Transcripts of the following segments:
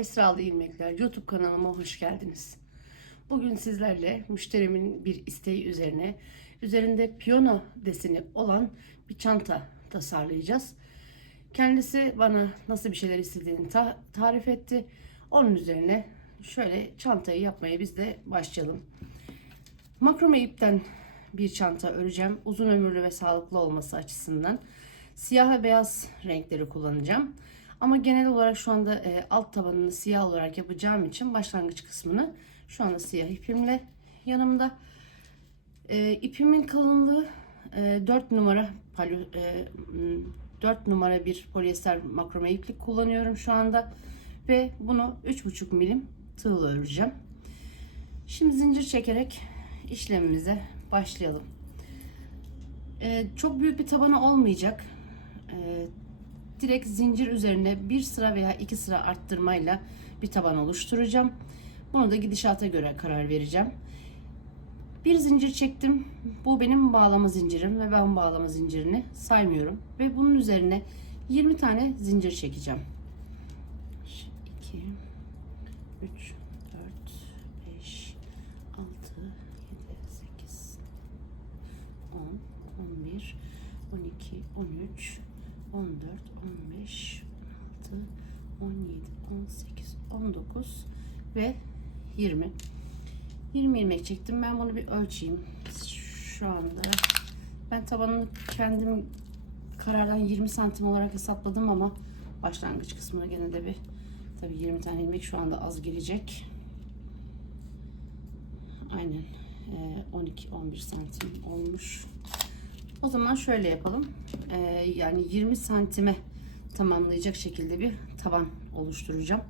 Esralı İlmekler YouTube kanalıma hoş geldiniz. Bugün sizlerle müşterimin bir isteği üzerinde piyano deseni olan bir çanta tasarlayacağız. Kendisi bana nasıl bir şeyler istediğini tarif etti. Onun üzerine şöyle çantayı yapmaya biz de başlayalım. Makrome ipten bir çanta öreceğim. Uzun ömürlü ve sağlıklı olması açısından. Siyah ve beyaz renkleri kullanacağım. Ama genel olarak şu anda alt tabanını siyah olarak yapacağım için başlangıç kısmını şu anda siyah ipimle yanımda. İpimin kalınlığı 4 numara 4 numara bir polyester makrome iplik kullanıyorum şu anda ve bunu 3,5 milim tığla öreceğim. Şimdi zincir çekerek işlemimize başlayalım. Çok büyük bir tabanı olmayacak. Direkt zincir üzerine bir sıra veya iki sıra arttırmayla bir taban oluşturacağım. Bunu da gidişata göre karar vereceğim. Bir zincir çektim. Bu benim bağlama zincirim ve ben bağlama zincirini saymıyorum. Ve bunun üzerine 20 tane zincir çekeceğim. 2, 3, 4, 5, 6, 7, 8, 10, 11, 12, 13, 14, 15, 16, 17, 18, 19 ve 20. 20 ilmek çektim. Ben bunu bir ölçeyim. Şu anda ben tabanını kendim karardan 20 santim olarak hesapladım ama başlangıç kısmına gene de bir tabii 20 tane ilmek şu anda az gelecek. Aynen 12-11 santim olmuş. O zaman şöyle yapalım. Yani 20 santime tamamlayacak şekilde bir taban oluşturacağım.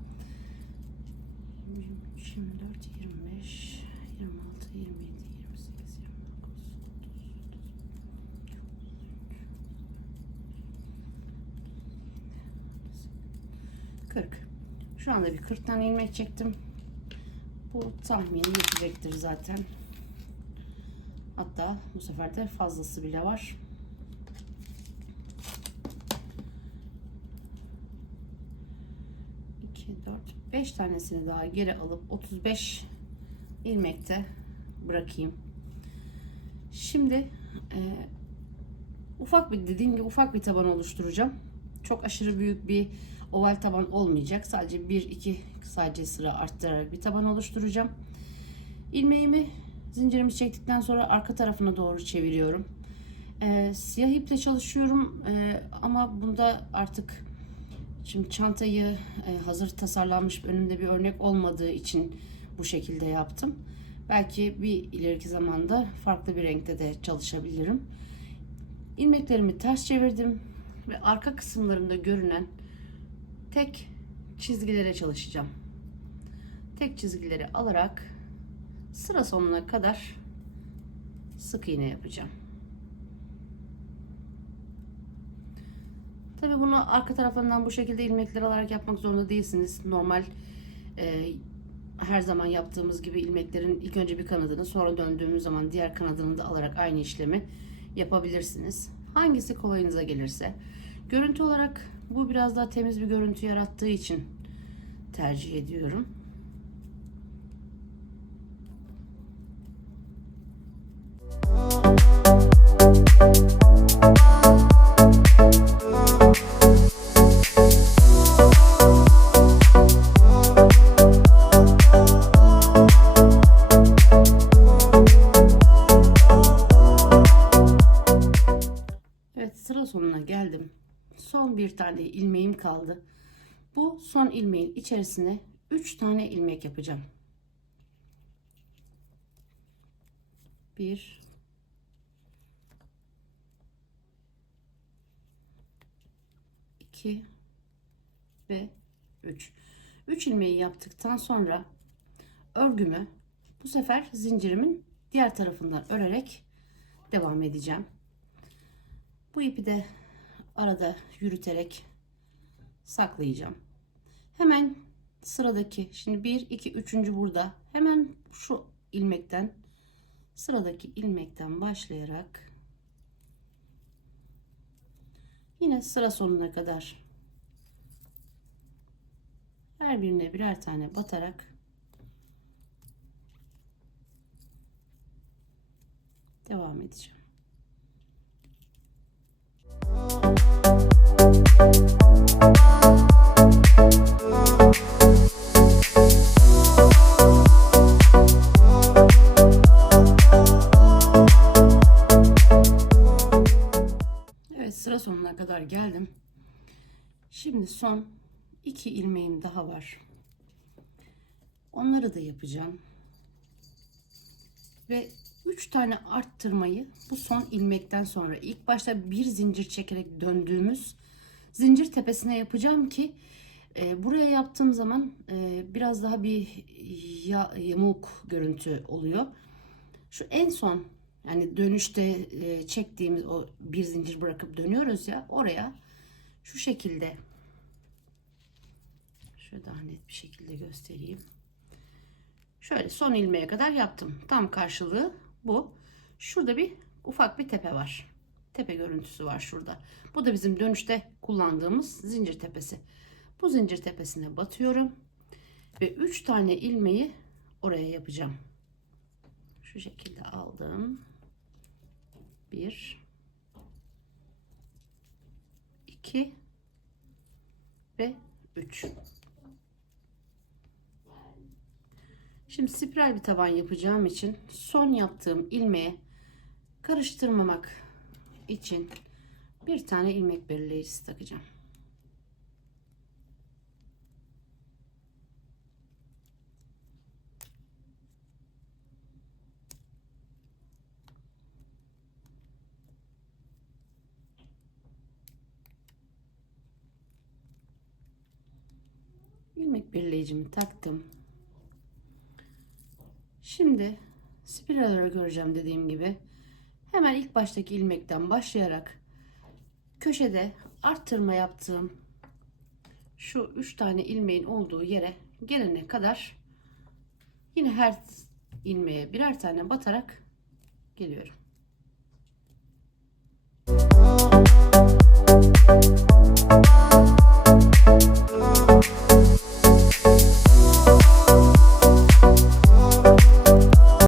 23, 24, 25, 26, 27, 28, 29, 40. Şu anda bir 40 tane ilmek çektim. Bu tahmini yetecektir zaten. Hatta bu sefer de fazlası bile var. Dört, 5 tanesini daha geri alıp 35 ilmekte bırakayım. Şimdi dediğim gibi ufak bir taban oluşturacağım. Çok aşırı büyük bir oval taban olmayacak. Sadece 1-2 sadece sıra arttırarak bir taban oluşturacağım. İlmeğimi zincirimi çektikten sonra arka tarafına doğru çeviriyorum. Siyah iple çalışıyorum ama bunda artık şimdi çantayı hazır tasarlanmış önümde bir örnek olmadığı için bu şekilde yaptım. Belki bir ileriki zamanda farklı bir renkte de çalışabilirim. İlmeklerimi ters çevirdim ve arka kısımlarında görünen tek çizgilere çalışacağım. Tek çizgileri alarak sıra sonuna kadar sık iğne yapacağım. Tabi bunu arka taraflarından bu şekilde ilmekler alarak yapmak zorunda değilsiniz. Normal her zaman yaptığımız gibi ilmeklerin ilk önce bir kanadını sonra döndüğümüz zaman diğer kanadını da alarak aynı işlemi yapabilirsiniz. Hangisi kolayınıza gelirse. Görüntü olarak bu biraz daha temiz bir görüntü yarattığı için tercih ediyorum. Evet, sıra sonuna geldim. Son bir tane ilmeğim kaldı. Bu son ilmeğin içerisine 3 tane ilmek yapacağım. 1 2 ve 3. 3 ilmeği yaptıktan sonra örgümü bu sefer zincirimin diğer tarafından örerek devam edeceğim. Bu ipi de arada yürüterek saklayacağım. Hemen sıradaki şimdi 1 2 3. burada hemen şu ilmekten sıradaki ilmekten başlayarak yine sıra sonuna kadar her birine birer tane batarak devam edeceğim. Evet, sıra sonuna kadar geldim. Şimdi son 2 ilmeğim daha var. Onları da yapacağım. Ve 3 tane arttırmayı bu son ilmekten sonra ilk başta bir zincir çekerek döndüğümüz zincir tepesine yapacağım ki buraya yaptığım zaman biraz daha bir yamuk görüntü oluyor. Şu en son, yani dönüşte çektiğimiz o bir zincir bırakıp dönüyoruz ya, oraya şu şekilde, şöyle daha net bir şekilde göstereyim. Şöyle son ilmeğe kadar yaptım. Tam karşılığı bu. Şurada bir ufak bir tepe var. Tepe görüntüsü var şurada. Bu da bizim dönüşte kullandığımız zincir tepesi. Bu zincir tepesine batıyorum ve 3 tane ilmeği oraya yapacağım. Şu şekilde aldım. 1 2 ve 3. Şimdi spiral bir taban yapacağım için son yaptığım ilmeğe karıştırmamak için bir tane ilmek belirleyicisi takacağım. İlmek belirleyicimi taktım. Şimdi spiral göreceğim dediğim gibi. Hemen ilk baştaki ilmekten başlayarak köşede arttırma yaptığım şu 3 tane ilmeğin olduğu yere gelene kadar yine her ilmeğe birer tane batarak geliyorum.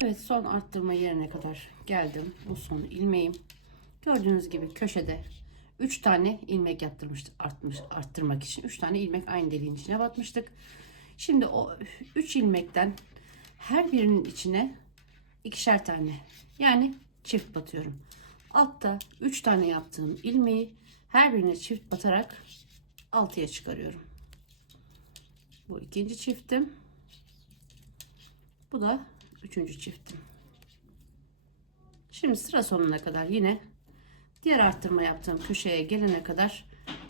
Evet, son arttırma yerine kadar geldim. Bu son ilmeğim. Gördüğünüz gibi köşede 3 tane ilmek yaptırmıştık, arttırmak için 3 tane ilmek aynı deliğin içine batmıştık. Şimdi o 3 ilmekten her birinin içine ikişer tane, yani çift batıyorum. Altta 3 tane yaptığım ilmeği her birine çift batarak altıya çıkarıyorum. Bu ikinci çiftim. Bu da üçüncü çiftim. Şimdi sıra sonuna kadar yine diğer arttırma yaptığım köşeye gelene kadar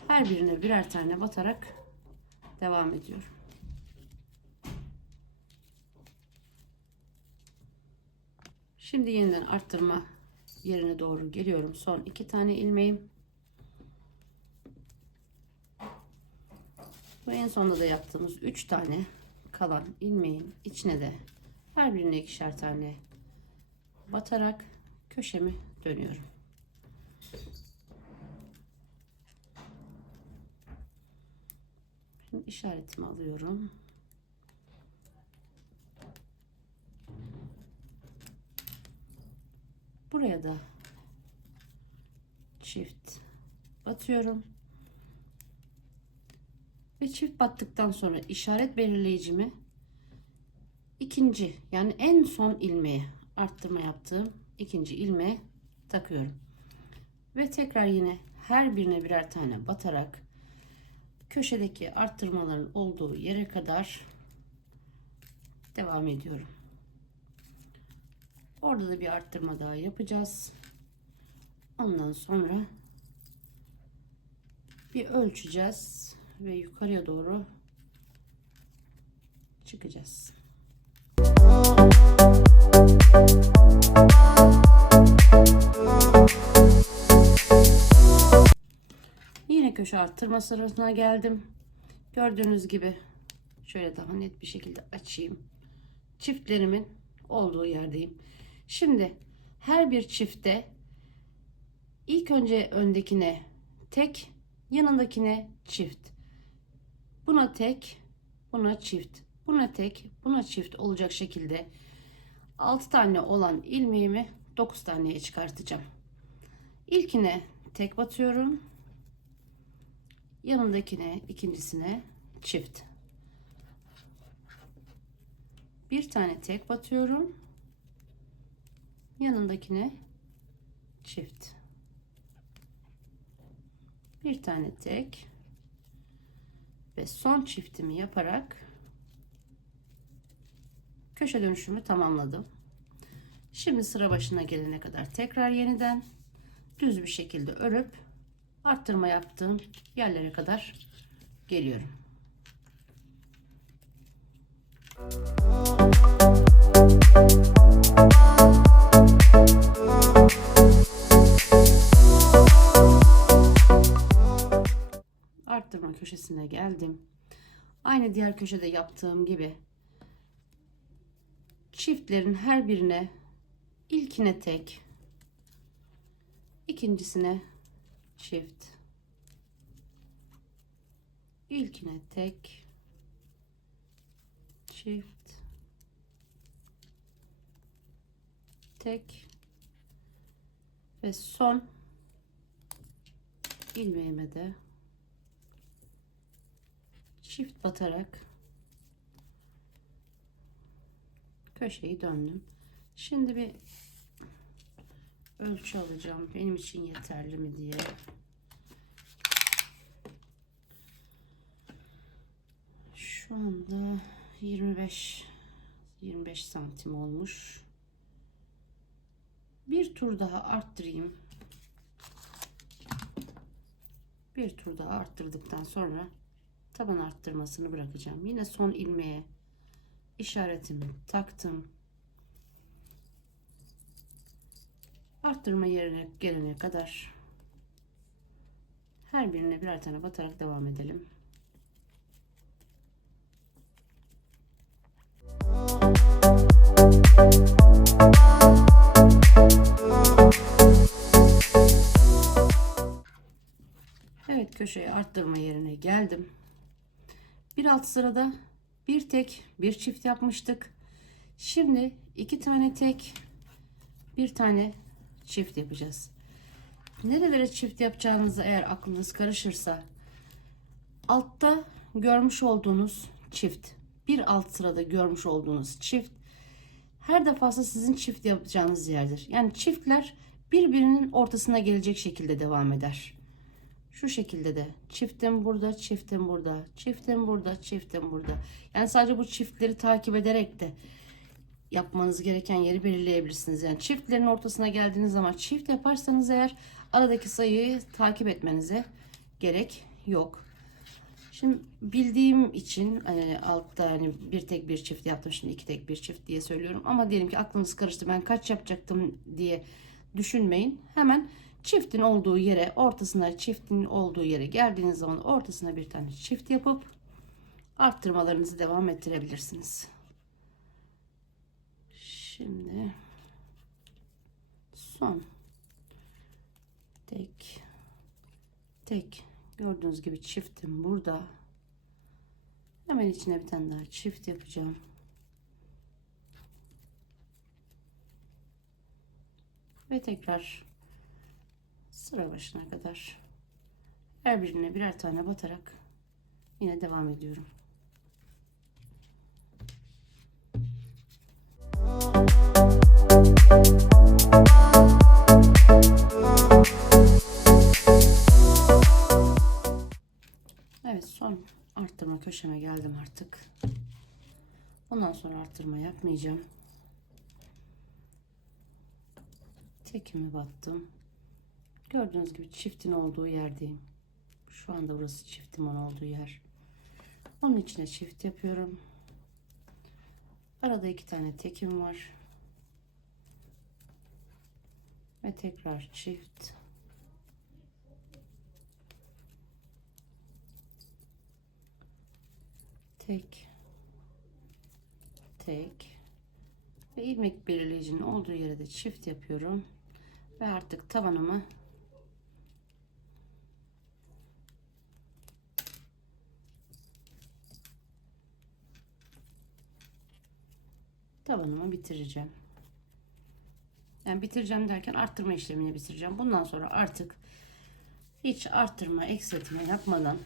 her birine birer tane batarak devam ediyorum. Şimdi yeniden arttırma yerine doğru geliyorum. Son 2 tane ilmeğim. Bu en sonunda da yaptığımız 3 tane kalan ilmeğin içine de her birine ikişer tane batarak köşemi dönüyorum. Şimdi işaretimi alıyorum. Buraya da çift batıyorum. Ve çift battıktan sonra işaret belirleyicimi ikinci, yani en son ilmeğe, arttırma yaptığım ikinci ilmeğe takıyorum. Ve tekrar yine her birine birer tane batarak köşedeki arttırmaların olduğu yere kadar devam ediyorum. Orada da bir arttırma daha yapacağız. Ondan sonra bir ölçeceğiz ve yukarıya doğru çıkacağız. Yine köşe arttırma sırasına geldim. Gördüğünüz gibi şöyle daha net bir şekilde açayım. Çiftlerimin olduğu yerdeyim. Şimdi her bir çifte ilk önce öndekine tek, yanındakine çift. Buna tek, buna çift, buna tek, buna çift olacak şekilde 6 tane olan ilmeğimi 9 taneye çıkartacağım. İlkine tek batıyorum. Yanındakine, ikincisine çift. Bir tane tek batıyorum. Yanındakine çift. Bir tane tek ve son çiftimi yaparak köşe dönüşümü tamamladım. Şimdi sıra başına gelene kadar tekrar yeniden düz bir şekilde örüp arttırma yaptığım yerlere kadar geliyorum. Arttırma köşesine geldim. Aynı diğer köşede yaptığım gibi çiftlerin her birine ilkine tek, ikincisine çift, ilkine tek, çift, tek ve son ilmeğime de çift batarak köşeyi döndüm. Şimdi bir ölçü alacağım. Benim için yeterli mi diye. Şu anda 25 santim olmuş. Bir tur daha arttırayım. Bir tur daha arttırdıktan sonra taban arttırmasını bırakacağım. Yine son ilmeğe işaretimi taktım. Arttırma yerine gelene kadar her birine birer tane batarak devam edelim. Evet, köşeye arttırma yerine geldim. Bir alt sırada bir tek bir çift yapmıştık. Şimdi iki tane tek bir tane çift yapacağız. Nerelere çift yapacağınızı eğer aklınız karışırsa altta görmüş olduğunuz çift, bir alt sırada görmüş olduğunuz çift her defasında sizin çift yapacağınız yerdir. Yani çiftler birbirinin ortasına gelecek şekilde devam eder. Şu şekilde de çiftim burada, çiftim burada, çiftim burada, çiftim burada. Yani sadece bu çiftleri takip ederek de yapmanız gereken yeri belirleyebilirsiniz. Yani çiftlerin ortasına geldiğiniz zaman çift yaparsanız eğer aradaki sayıyı takip etmenize gerek yok. Şimdi bildiğim için hani altta hani bir tek bir çift yaptım, şimdi iki tek bir çift diye söylüyorum. Ama diyelim ki aklınız karıştı, ben kaç yapacaktım diye düşünmeyin. Hemen çiftin olduğu yere, ortasına çiftin olduğu yere geldiğiniz zaman ortasına bir tane çift yapıp arttırmalarınızı devam ettirebilirsiniz. Şimdi son tek gördüğünüz gibi çiftim burada. Hemen içine bir tane daha çift yapacağım. Ve tekrar sıra başına kadar her birine birer tane batarak yine devam ediyorum. Evet, son arttırma köşeme geldim artık. Ondan sonra arttırma yapmayacağım. Tekimi battım. Gördüğünüz gibi çiftin olduğu yerdeyim. Şu anda burası çiftimin olduğu yer. Onun içine çift yapıyorum. Arada iki tane tekim var. Ve tekrar çift. Tek ve ilmek belirleyicinin olduğu yere de çift yapıyorum ve artık tabanımı tabanımı bitireceğim. Yani bitireceğim derken arttırma işlemini bitireceğim. Bundan sonra artık hiç arttırma, eksiltme yapmadan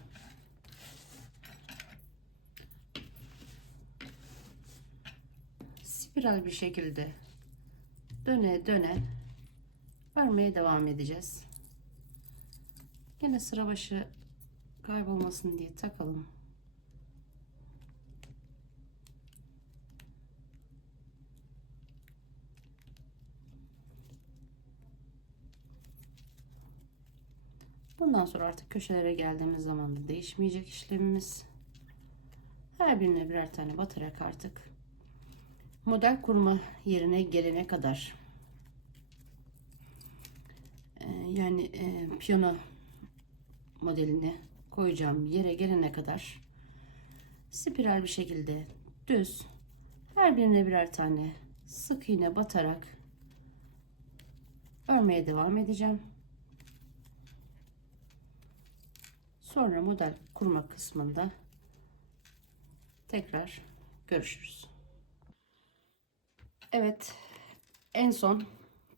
spiral bir şekilde döne döne örmeye devam edeceğiz. Yine sıra başı kaybolmasın diye takalım. Bundan sonra artık köşelere geldiğimiz zaman da değişmeyecek işlemimiz. Her birine birer tane batarak artık model kurma yerine gelene kadar, yani piyano modelini koyacağım yere gelene kadar spiral bir şekilde düz her birine birer tane sık iğne batarak örmeye devam edeceğim. Sonra model kurma kısmında tekrar görüşürüz. Evet, en son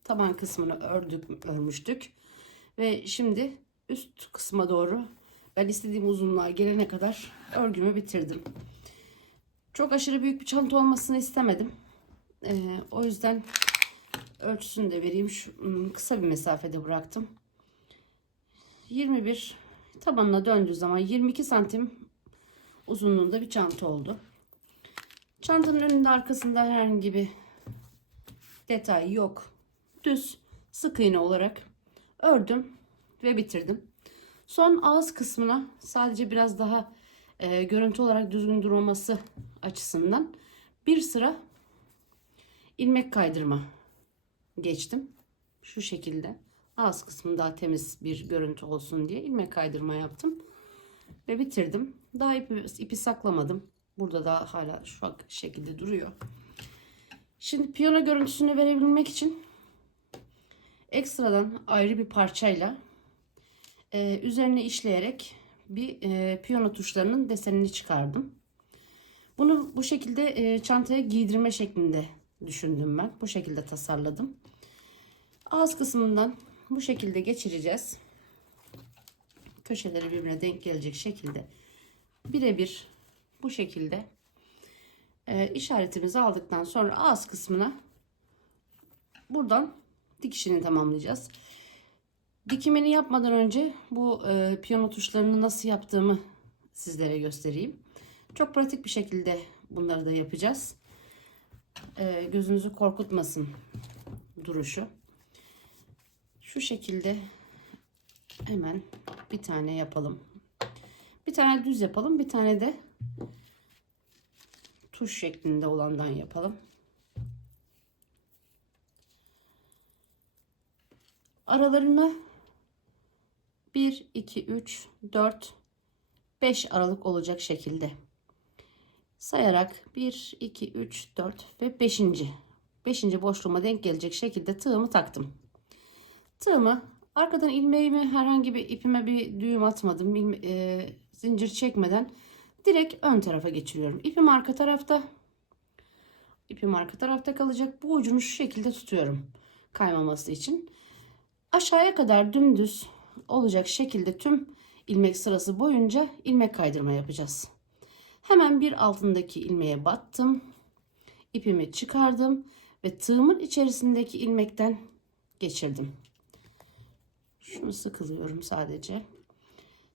taban kısmını örmüştük ve şimdi üst kısma doğru ben istediğim uzunluğa gelene kadar örgümü bitirdim. Çok aşırı büyük bir çanta olmasını istemedim. O yüzden ölçüsünü de vereyim. Kısa bir mesafede bıraktım. 21 tabanına döndüğü zaman 22 santim uzunluğunda bir çanta oldu. Çantanın önünde arkasında herhangi bir detay yok. Düz sık iğne olarak ördüm ve bitirdim. Son ağız kısmına sadece biraz daha görüntü olarak düzgün durması açısından bir sıra ilmek kaydırma geçtim. Şu şekilde ağız kısmı daha temiz bir görüntü olsun diye ilmek kaydırma yaptım ve bitirdim. Daha ipi saklamadım. Burada da hala şu şekilde duruyor. Şimdi piyano görüntüsünü verebilmek için ekstradan ayrı bir parçayla üzerine işleyerek bir piyano tuşlarının desenini çıkardım. Bunu bu şekilde çantaya giydirme şeklinde düşündüm ben. Bu şekilde tasarladım. Ağız kısmından bu şekilde geçireceğiz. Köşeleri birbirine denk gelecek şekilde birebir bu şekilde işaretimizi aldıktan sonra ağız kısmına buradan dikişini tamamlayacağız. Dikimini yapmadan önce bu piyano tuşlarını nasıl yaptığımı sizlere göstereyim. Çok pratik bir şekilde bunları da yapacağız. Gözünüzü korkutmasın duruşu. Şu şekilde hemen bir tane yapalım. Bir tane düz yapalım. Bir tane de tuş şeklinde olandan yapalım. Aralarına 1, 2, 3, 4, 5 aralık olacak şekilde sayarak 1, 2, 3, 4 ve 5. boşluğuma denk gelecek şekilde tığımı taktım. Tığımı arkadan ilmeğimi herhangi bir ipime bir düğüm atmadım. Zincir çekmeden direkt ön tarafa geçiriyorum. İpim arka tarafta. İpim arka tarafta kalacak. Bu ucunu şu şekilde tutuyorum. Kaymaması için. Aşağıya kadar dümdüz olacak şekilde tüm ilmek sırası boyunca ilmek kaydırma yapacağız. Hemen bir altındaki ilmeğe battım. İpimi çıkardım ve tığımın içerisindeki ilmekten geçirdim. Şunu sıkılıyorum sadece.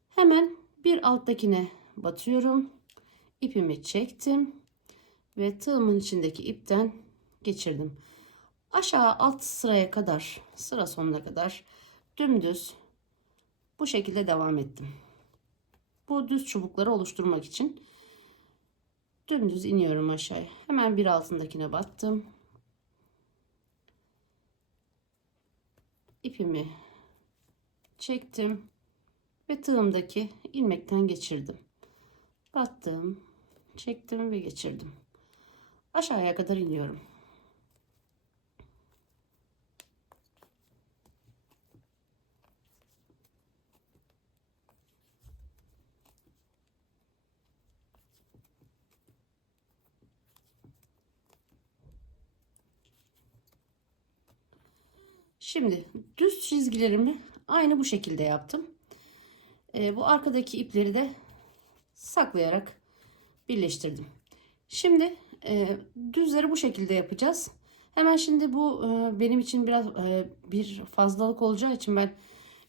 Hemen bir alttakine batıyorum. İpimi çektim ve tığımın içindeki ipten geçirdim. Aşağı alt sıraya kadar, sıra sonuna kadar dümdüz bu şekilde devam ettim. Bu düz çubukları oluşturmak için dümdüz iniyorum aşağıya. Hemen bir altındakine battım. İpimi çektim ve tığımdaki ilmekten geçirdim. Battım, çektim ve geçirdim. Aşağıya kadar iniyorum. Şimdi düz çizgilerimi aynı bu şekilde yaptım. Bu arkadaki ipleri de saklayarak birleştirdim. Şimdi düzleri bu şekilde yapacağız. Hemen şimdi bu benim için biraz bir fazlalık olacağı için ben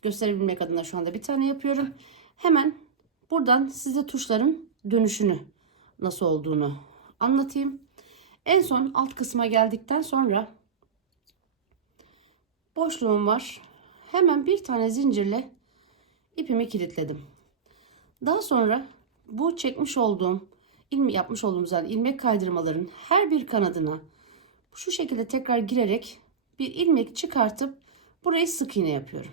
gösterebilmek adına şu anda bir tane yapıyorum. Hemen buradan size tuşların dönüşünü nasıl olduğunu anlatayım. En son alt kısma geldikten sonra boşluğum var. Hemen bir tane zincirle ipimi kilitledim. Daha sonra bu çekmiş olduğum yapmış olduğumuz yani ilmek kaydırmaların her bir kanadına şu şekilde tekrar girerek bir ilmek çıkartıp burayı sık iğne yapıyorum.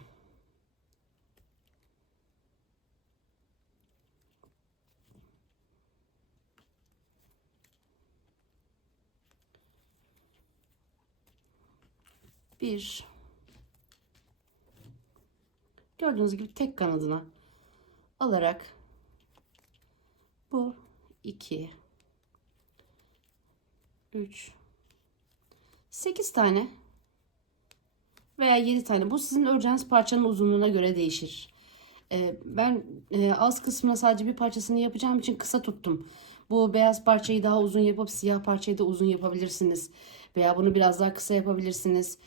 Bir, gördüğünüz gibi tek kanadına alarak bu 2 3 8 tane veya 7 tane, bu sizin öreceğiniz parçanın uzunluğuna göre değişir. Ben az kısmına sadece bir parçasını yapacağım için kısa tuttum. Bu beyaz parçayı daha uzun yapıp siyah parçayı da uzun yapabilirsiniz. Veya bunu biraz daha kısa yapabilirsiniz.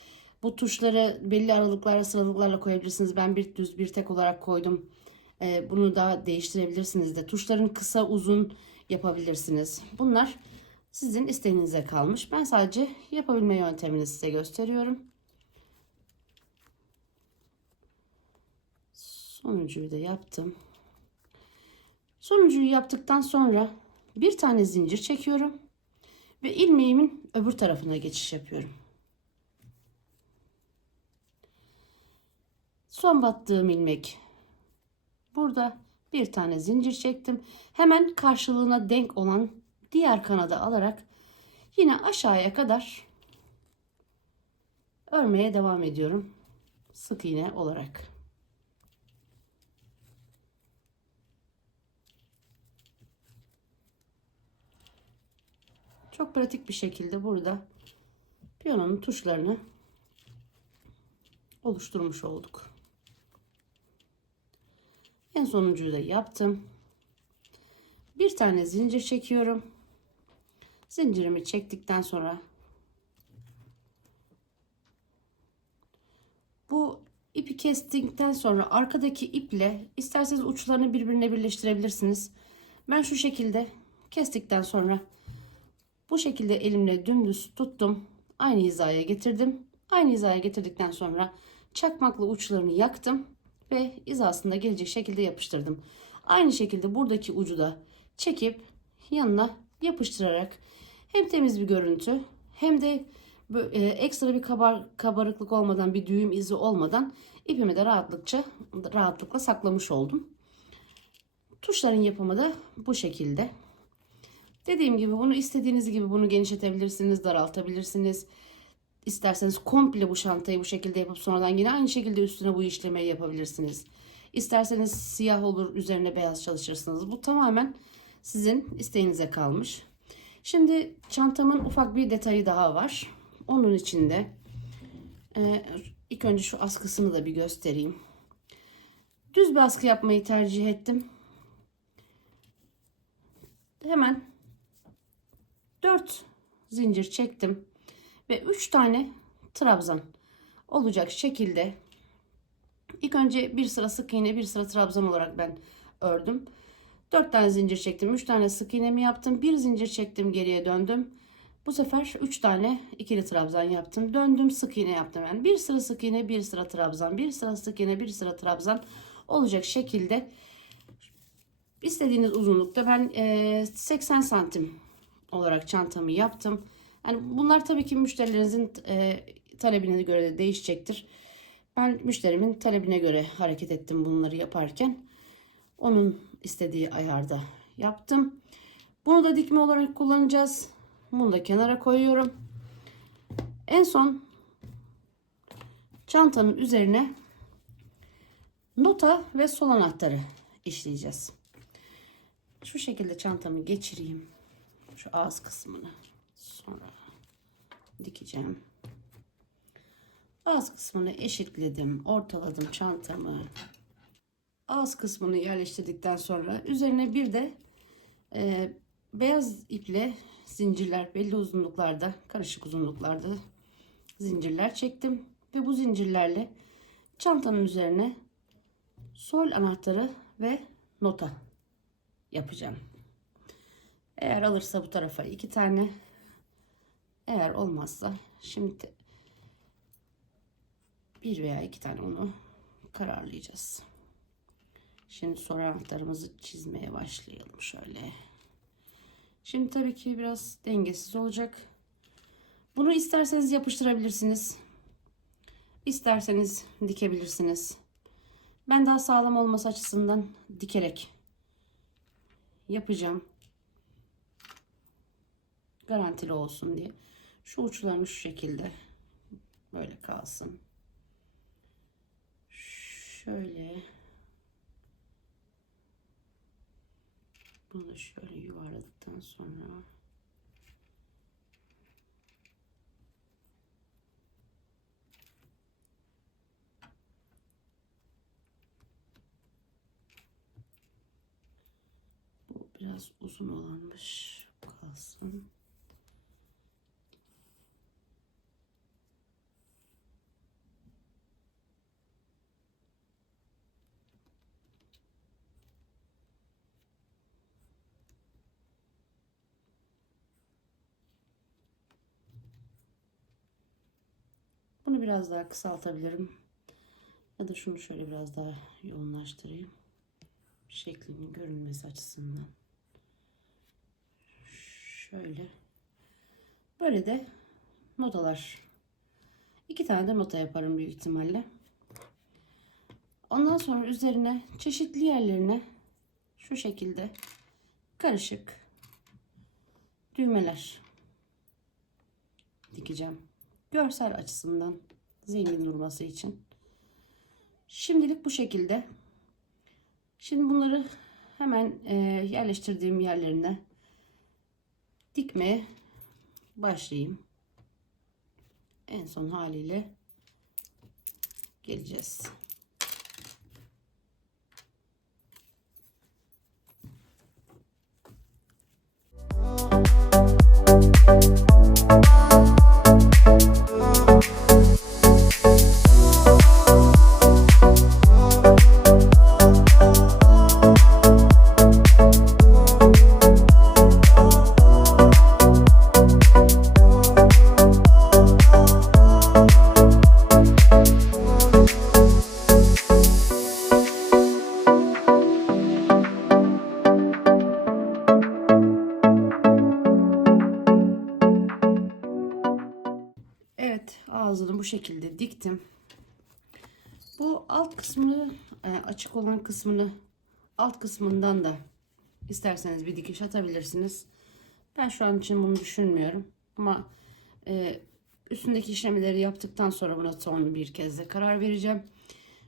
Bu tuşları belli aralıklarla, sıralıklarla koyabilirsiniz. Ben bir düz bir tek olarak koydum. Bunu daha değiştirebilirsiniz de. Tuşların kısa uzun yapabilirsiniz. Bunlar sizin isteğinize kalmış. Ben sadece yapabilme yöntemini size gösteriyorum. Sonuncuyu da yaptım. Sonuncuyu yaptıktan sonra bir tane zincir çekiyorum ve ilmeğimin öbür tarafına geçiş yapıyorum. Son battığım ilmek burada, bir tane zincir çektim. Hemen karşılığına denk olan diğer kanada alarak yine aşağıya kadar örmeye devam ediyorum. Sık iğne olarak. Çok pratik bir şekilde burada piyanonun tuşlarını oluşturmuş olduk. En sonuncuyu da yaptım. Bir tane zincir çekiyorum. Zincirimi çektikten sonra bu ipi kestikten sonra arkadaki iple isterseniz uçlarını birbirine birleştirebilirsiniz. Ben şu şekilde kestikten sonra bu şekilde elimle dümdüz tuttum. Aynı hizaya getirdim. Aynı hizaya getirdikten sonra çakmakla uçlarını yaktım ve hizasında gelecek şekilde yapıştırdım. Aynı şekilde buradaki ucu da çekip yanına yapıştırarak hem temiz bir görüntü hem de ekstra bir kabarıklık olmadan, bir düğüm izi olmadan ipimi de rahatlıkla saklamış oldum. Tuşların yapımı da bu şekilde. Dediğim gibi bunu istediğiniz gibi bunu genişletebilirsiniz, daraltabilirsiniz. İsterseniz komple bu çantayı bu şekilde yapıp sonradan yine aynı şekilde üstüne bu işlemeyi yapabilirsiniz. İsterseniz siyah olur, üzerine beyaz çalışırsınız. Bu tamamen sizin isteğinize kalmış. Şimdi çantamın ufak bir detayı daha var. Onun için de ilk önce şu askısını da bir göstereyim. Düz bir askı yapmayı tercih ettim. Hemen 4 zincir çektim ve 3 tane trabzan olacak şekilde ilk önce bir sıra sık iğne, bir sıra trabzan olarak ben ördüm. 4 tane zincir çektim, 3 tane sık iğnemi yaptım, bir zincir çektim, geriye döndüm. Bu sefer 3 tane ikili trabzan yaptım, döndüm, sık iğne yaptım. Yani bir sıra sık iğne, bir sıra trabzan, bir sıra sık iğne, bir sıra trabzan olacak şekilde istediğiniz uzunlukta ben 80 santim olarak çantamı yaptım. Yani bunlar tabii ki müşterilerinizin talebine göre de değişecektir. Ben müşterimin talebine göre hareket ettim bunları yaparken. Onun istediği ayarda yaptım. Bunu da dikme olarak kullanacağız. Bunu da kenara koyuyorum. En son çantanın üzerine nota ve sol anahtarı işleyeceğiz. Şu şekilde çantamı geçireyim. Şu ağız kısmını sonra dikeceğim. Ağız kısmını eşitledim, ortaladım çantamı. Ağız kısmını yerleştirdikten sonra üzerine bir de beyaz iple zincirler, belli uzunluklarda, karışık uzunluklarda zincirler çektim ve bu zincirlerle çantanın üzerine sol anahtarı ve nota yapacağım. Eğer alırsa bu tarafa 2 tane, eğer olmazsa şimdi 1 veya 2 tane, onu kararlayacağız. Şimdi sol anahtarımızı çizmeye başlayalım şöyle. Şimdi tabii ki biraz dengesiz olacak. Bunu isterseniz yapıştırabilirsiniz. İsterseniz dikebilirsiniz. Ben daha sağlam olması açısından dikerek yapacağım. Garantili olsun diye. Şu uçlarını şu şekilde böyle kalsın. Şöyle. Bunu da şöyle yuvarladıktan sonra bu biraz uzun olanmış, kalsın. Bunu biraz daha kısaltabilirim. Ya da şunu şöyle biraz daha yoğunlaştırayım. Şeklinin görünmesi açısından. Şöyle. Böyle de notalar. 2 tane de nota yaparım büyük ihtimalle. Ondan sonra üzerine çeşitli yerlerine şu şekilde karışık düğmeler dikeceğim. Görsel açısından zengin durması için. Şimdilik bu şekilde. Şimdi bunları hemen yerleştirdiğim yerlerine dikmeye başlayayım. En son haliyle geleceğiz. Evet, ağzını bu şekilde diktim. Bu alt kısmını, açık olan kısmını, alt kısmından da isterseniz bir dikiş atabilirsiniz. Ben şu an için bunu düşünmüyorum. Ama üstündeki işlemleri yaptıktan sonra buna son bir kez de karar vereceğim.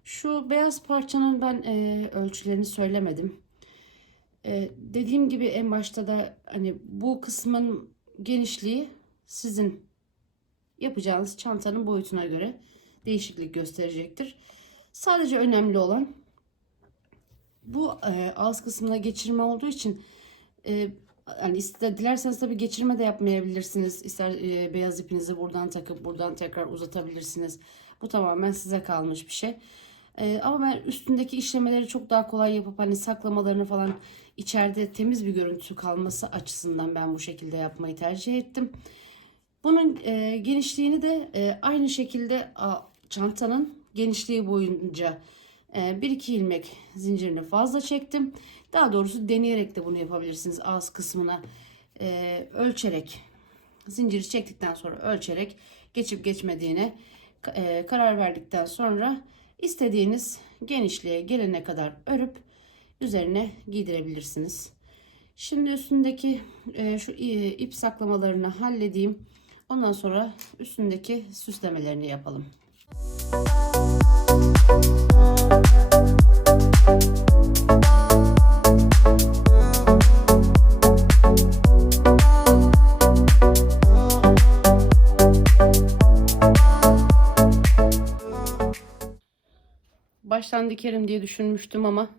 Şu beyaz parçanın ben ölçülerini söylemedim. Dediğim gibi en başta da hani bu kısmın genişliği sizin yapacağınız çantanın boyutuna göre değişiklik gösterecektir. Sadece önemli olan bu ağız kısmına geçirme olduğu için hani dilerseniz tabii geçirme de yapmayabilirsiniz. İster beyaz ipinizi buradan takıp buradan tekrar uzatabilirsiniz. Bu tamamen size kalmış bir şey. Ama ben üstündeki işlemeleri çok daha kolay yapıp hani saklamalarını falan içeride temiz bir görüntü kalması açısından ben bu şekilde yapmayı tercih ettim. Bunun genişliğini de aynı şekilde çantanın genişliği boyunca 1-2 ilmek zincirini fazla çektim. Daha doğrusu deneyerek de bunu yapabilirsiniz. Ağız kısmına ölçerek, zinciri çektikten sonra ölçerek geçip geçmediğine karar verdikten sonra istediğiniz genişliğe gelene kadar örüp üzerine giydirebilirsiniz. Şimdi üstündeki şu ip saklamalarını halledeyim. Ondan sonra üstündeki süslemelerini yapalım. baştan dikerim diye düşünmüştüm ama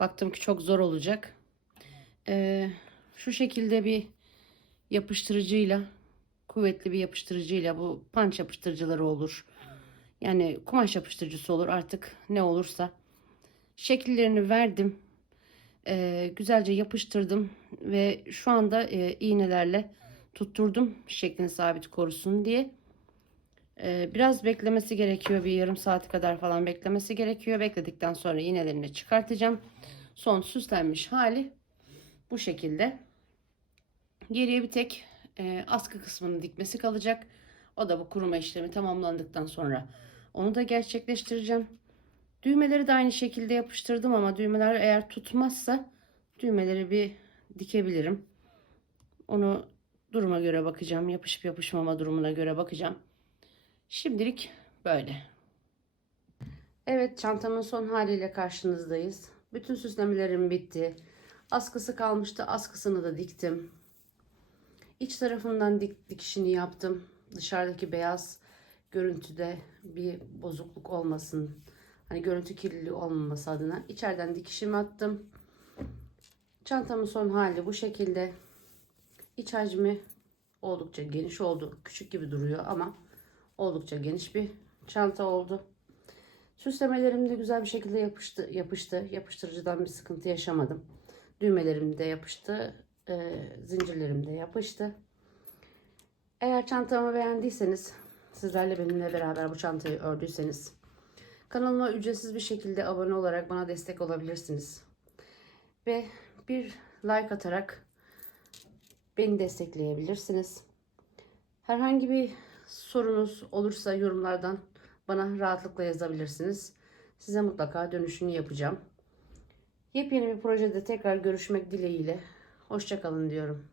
baktım ki çok zor olacak. Şu şekilde bir yapıştırıcıyla, kuvvetli bir yapıştırıcıyla, bu punch yapıştırıcıları olur. Yani kumaş yapıştırıcısı olur, artık ne olursa. Şekillerini verdim. Güzelce yapıştırdım ve şu anda iğnelerle tutturdum şeklini sabit korusun diye. Biraz beklemesi gerekiyor. Bir yarım saat kadar falan beklemesi gerekiyor. Bekledikten sonra iğnelerini çıkartacağım. Son süslenmiş hali bu şekilde. Geriye bir tek askı kısmını dikmesi kalacak. O da bu kuruma işlemi tamamlandıktan sonra onu da gerçekleştireceğim. Düğmeleri de aynı şekilde yapıştırdım ama düğmeler eğer tutmazsa düğmeleri bir dikebilirim. Onu duruma göre bakacağım. Yapışıp yapışmama durumuna göre bakacağım. Şimdilik böyle. Evet, çantamın son haliyle karşınızdayız. Bütün süslemelerim bitti. Askısı kalmıştı. Askısını da diktim. İç tarafından dikişini yaptım. Dışarıdaki beyaz görüntüde bir bozukluk olmasın. Hani görüntü kirliliği olmaması adına içeriden dikişimi attım. Çantamın son hali bu şekilde. İç hacmi oldukça geniş oldu. Küçük gibi duruyor ama oldukça geniş bir çanta oldu. Süslemelerim de güzel bir şekilde yapıştı. Yapıştırıcıdan bir sıkıntı yaşamadım. Düğmelerim de yapıştı. Zincirlerim de yapıştı. Eğer çantamı beğendiyseniz, sizlerle benimle beraber bu çantayı ördüyseniz kanalıma ücretsiz bir şekilde abone olarak bana destek olabilirsiniz. Ve bir like atarak beni destekleyebilirsiniz. Herhangi bir sorunuz olursa yorumlardan bana rahatlıkla yazabilirsiniz. Size mutlaka dönüşünü yapacağım. Yepyeni bir projede tekrar görüşmek dileğiyle. Hoşça kalın diyorum.